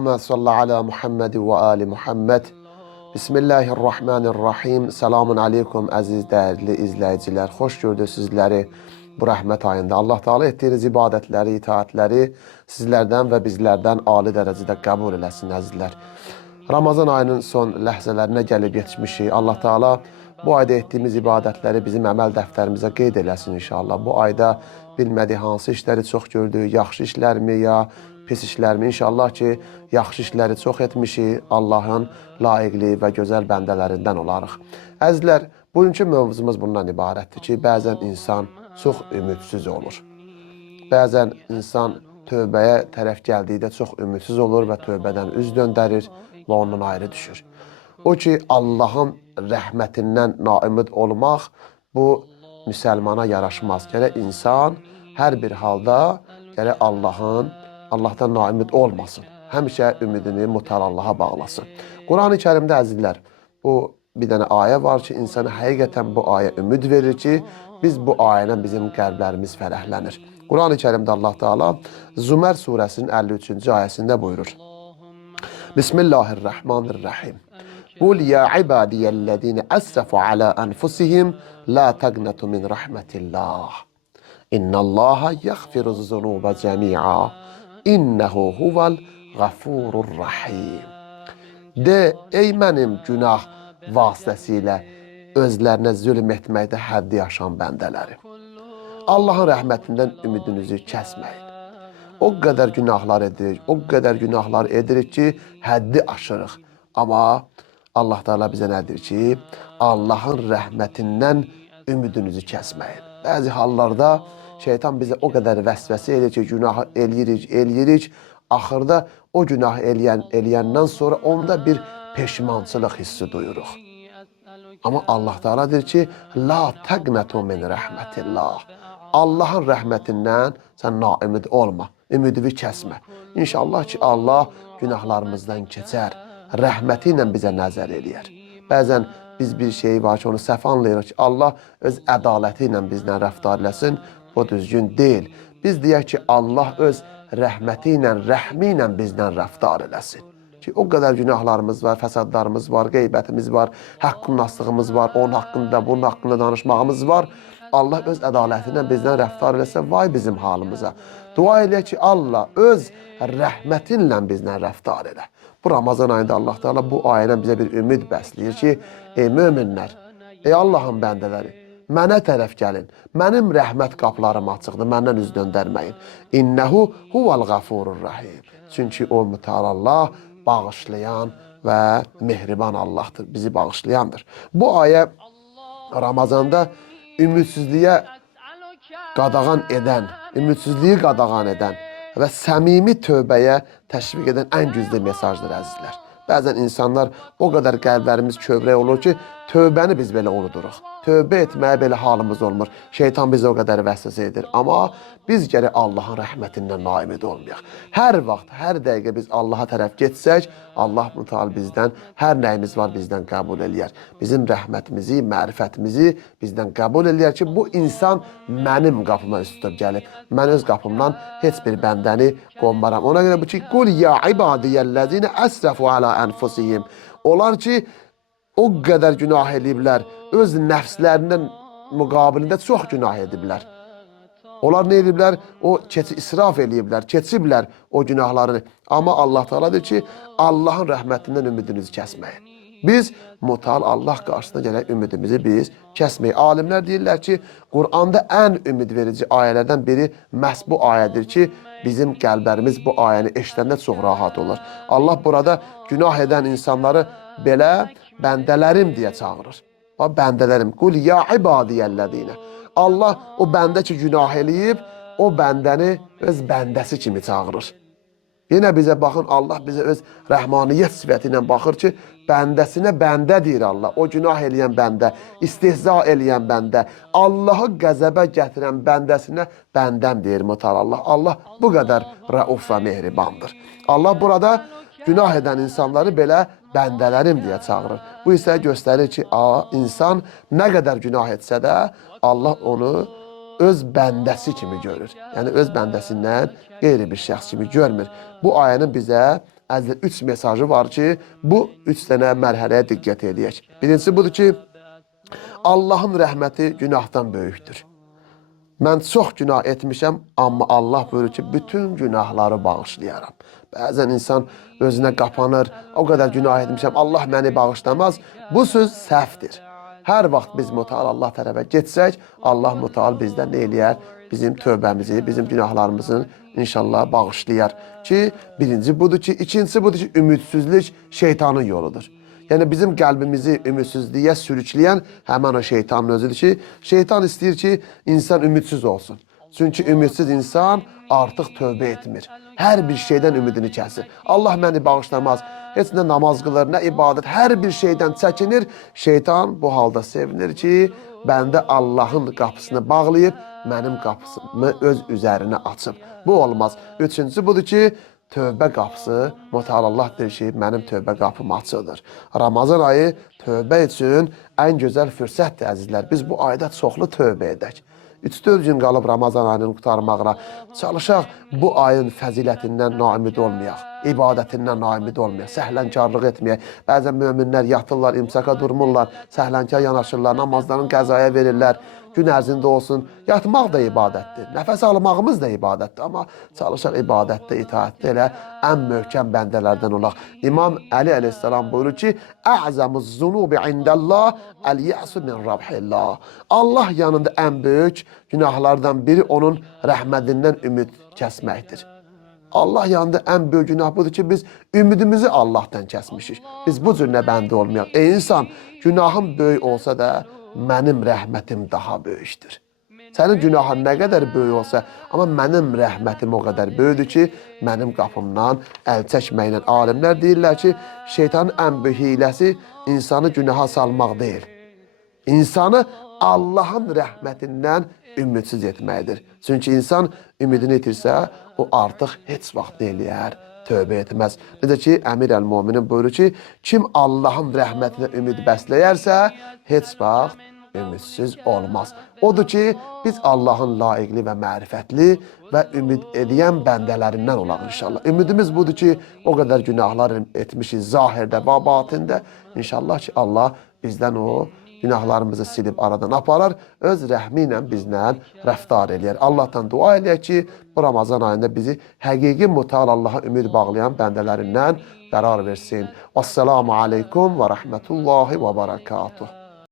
Allahümme salli ala Muhammed ve ali Muhammed. Bismillahirrahmanirrahim. Selamun aleyküm əziz dəyərli izləyicilər. Xoş gördük sizləri bu rəhmət ayında. Allah Teala etdiyiniz ibadətləri, itaatləri sizlərdən və bizlərdən ali dərəcədə qəbul eləsin əzizlər. Ramazan ayının son ləhzələrinə gəlib yetişmişik. Allah Teala bu ayda etdiyimiz ibadətləri bizim əməl dəftərimizə qeyd eləsin inşallah. Bu ayda bilmədik hansı işləri çox gördük, yaxşı işlərmi ya pis işlərmi? İnşallah ki, yaxşı işləri çox etmişik, Allahın layiqli və gözəl bəndələrindən olarıq. Əzizlər, bugünkü mövzumuz bundan ibarətdir ki, bəzən insan çox ümidsiz olur. Bəzən insan tövbəyə tərəf gəldikdə çox ümidsiz olur və tövbədən üz döndərir və ondan ayrı düşür. O ki, Allahın rəhmətindən naümid olmaq, bu müsəlmana yaraşmaz. Gərək insan hər bir halda gərək Allahdan naümid olmasın. Həmişə ümidini mutal Allaha bağlasın. Quran-ı Kərimdə əzizlər, bu bir dənə ayə var ki, insana həqiqətən bu ayə ümid verir ki, biz bu ayələ bizim qəlblərimiz fərəhlənir. Quran-ı Kərimdə Allah Teala Zümər surəsinin 53-cü ayəsində buyurur. Bismillahirrahmanirrahim. Qul ya ibadiyəllezine əsrafu ala anfusihim la taqnatu min rahmetillah. İnnallaha yaghfiru zunuba cemi'a. İnnehu huvel gafurur rahim. De, ey mənim günah vasitəsilə özlərinə zülm etməkdə həddi aşan bəndələri. Allahın rəhmətindən ümidinizi kəsməyin. O qədər günahlar edirik ki, həddi aşırıq. Amma Allah Teala bizə nə deyir ki, Allahın rəhmətindən ümidinizi kəsməyin. Bəzi hallarda şeytan bizə o qədər vəsvəsə edir ki, günahı eləyirik. Axırda o günah eləyəndən sonra onda bir peşmançılıq hissi duyuruq. Amma Allah Teala deyir ki, la təqnətu min rəhmətillah. Allahın rəhmətindən sən naümid olma, ümidini kəsmə. İnşallah ki, Allah günahlarımızdan keçər, rəhməti ilə bizə nəzər eləyər. Bəzən biz bir şey var ki, onu səhv anlayırıq ki, Allah öz ədaləti ilə bizdən rəftar eləsin, bu düzgün deyil. Biz deyək ki, Allah öz rəhməti ilə, rəhmi ilə bizdən rəftar eləsin. Ki, o qədər günahlarımız var, fəsadlarımız var, qeybətimiz var, haqqınnaslığımız var, onun haqqında, bunun haqqında danışmağımız var. Allah öz ədaləti ilə bizdən rəftar eləsə, vay bizim halımıza. Dua eləyək ki, Allah öz rəhmətinlə bizdən rəftar elə. Bu Ramazan ayında Allah Teala bu ayələ bizə bir ümid bəsləyir ki, ey möminlər, ey Allahın bəndələri, mənə tərəf gəlin, mənim rəhmət qapılarım açıqdır, məndən üz döndərməyin. İnnehu huvel gafurur rahim. Çünki o mütəal Allah bağışlayan və mehriban Allahdır, bizi bağışlayandır. Bu ayə Ramazanda ümidsizliyi qadağan edən və səmimi tövbəyə təşviq edən ən güclü mesajdır əzizlər. Bəzən insanlar o qədər qəlblərimiz kövrək olur ki, tövbəni biz belə unuduruq. Tövbə etməyə belə halımız olmur. Şeytan bizi o qədər vəsvəsə edir. Amma biz gərək Allahın rəhmətindən naimid olmayaq. Hər vaxt, hər dəqiqə biz Allaha tərəf getsək, Allah mütəal bizdən hər nəyimiz var bizdən qəbul eləyər. Bizim rəhmətimizi, mərifətimizi bizdən qəbul eləyər ki, bu insan mənim qapıma üst tutub gəlib. Mən öz qapımdan heç bir bəndəni qonmaram. Ona görə bu ki, qul ya ibadiyəllezine əsrafu ala anfusihim. Onlar ki, o qədər günah ediblər, öz nəfslərinin müqabilində çox günah ediblər. Onlar nə ediblər? O israf ediblər, keçiblər o günahlarını. Amma Allah Teala deyir ki, Allahın rəhmətindən ümidinizi kəsməyin. Biz mutal Allah qarşısında gələk ümidimizi biz kəsməyik. Alimlər deyirlər ki, Quranda ən ümid verici ayələrdən biri məhz bu ayədir ki, bizim qəlblərimiz bu ayəni eşidəndə çox rahat olur. Allah burada günah edən insanları belə bəndələrim deyə çağırır. Bax, bəndələrim. Qul ya ibadiyəllezine. Allah o bəndə ki, günah eləyib, o bəndəni öz bəndəsi kimi çağırır. Yenə bizə baxın, Allah bizə öz rəhmaniyyət sifəti ilə baxır ki, bəndəsinə bəndə deyir Allah. O günah eləyən bəndə, istehza eləyən bəndə, Allahı qəzəbə gətirən bəndəsinə bəndəm deyir mütəal Allah. Allah bu qədər rəuf və mehribandır. Allah burada günah edən insanları belə bəndələrim deyə çağırır. Bu isə göstərir ki, insan nə qədər günah etsə də Allah onu öz bəndəsi kimi görür. Yəni öz bəndəsindən qeyri bir şəxs kimi görmür. Bu ayənin bizə əzizlər 3 mesajı var ki, bu 3 dənə mərhələyə diqqət edək. Birincisi budur ki, Allahın rəhməti günahdan böyükdür. Mən çox günah etmişəm, amma Allah buyurur ki, bütün günahları bağışlayaram. Bəzən insan özünə qapanır, o qədər günah etmişəm, Allah məni bağışlamaz. Bu söz səhvdir. Hər vaxt biz mütəal Allah tərəfə getsək, Allah mütəal bizdən nə eləyər? Bizim tövbəmizi, bizim günahlarımızı inşallah bağışlayar. Ki, birinci budur ki, ikincisi budur ki, ümidsizlik şeytanın yoludur. Yəni bizim qəlbimizi ümidsizliyə sürükləyən həmin o şeytanın özüdür ki, şeytan istəyir ki, insan ümidsiz olsun. Çünki ümidsiz insan artıq tövbə etmir. Hər bir şeydən ümidini kəsir. Allah məni bağışlamaz. Heç nə namaz qılır, nə ibadət, hər bir şeydən çəkinir. Şeytan bu halda sevinir ki, bəndə Allahın qapısını bağlayıb, mənim qapısımı öz üzərinə açıb. Bu olmaz. Üçüncüsü budur ki, tövbə qapısı, mütəal Allah deyir ki, mənim tövbə qapım açıqdır. Ramazan ayı tövbə üçün ən gözəl fürsətdir, əzizlər. Biz bu ayda çoxlu tövbə edək. 3-4 gün qalıb Ramazan ayının qurtarmağına çalışaq, bu ayın fəzilətindən naimid olmayaq, ibadətindən naimid olmayaq, səhlənkarlıq etməyək. Bəzən möminlər yatırlar, imsaka durmurlar, səhlənkar yanaşırlar, namazlarını qəzaya verirlər. Gün ərzində olsun, yatmaq da ibadətdir, nəfəs almağımız da ibadətdir. Amma çalışaq ibadətdə, itaətdə elə ən möhkəm bəndələrdən olaq. İmam Əli əleyhissalam buyurur ki, Əzəmuz zunubi indəllah əl-yəsu min rabhillah. Allah yanında ən böyük günahlardan biri onun rəhmətindən ümid kəsməkdir. Allah yanında ən böyük günah budur ki, biz ümidimizi Allahdan kəsmişik. Biz bu cür nə bəndə olmayaq. Ey insan, günahın böyük olsa da, mənim rəhmətim daha böyükdür. Sənin günahın nə qədər böyük olsa, amma mənim rəhmətim o qədər böyükdür ki, mənim qapımdan əl çəkməklə alimlər deyirlər ki, şeytanın ən böyük hiləsi insanı günaha salmaq deyil. İnsanı Allahın rəhmətindən ümidsiz etməkdir. Çünki insan ümidini itirsə, o artıq heç vaxt eləyər, tövbə etməz. Necə ki, Əmir əl-Müminin buyurur ki, kim Allahın rəhmətinə ümid bəsləyərsə, heç vaxt ümidsiz olmaz. Odur ki, biz Allahın layiqli və mərifətli və ümid edən bəndələrindən olaq inşallah. Ümidimiz budur ki, o qədər günahlar etmişik zahirdə və batində. İnşallah ki, Allah bizdən o günahlarımızı silib aradan aparar, öz rəhmi ilə bizlə rəftar eləyər. Allahdan dua eləyək ki, bu Ramazan ayında bizi həqiqi mütəal Allaha ümid bağlayan bəndələrindən qərar versin. Vəssalamu aleykum və rəhmətullahi və barakatuh.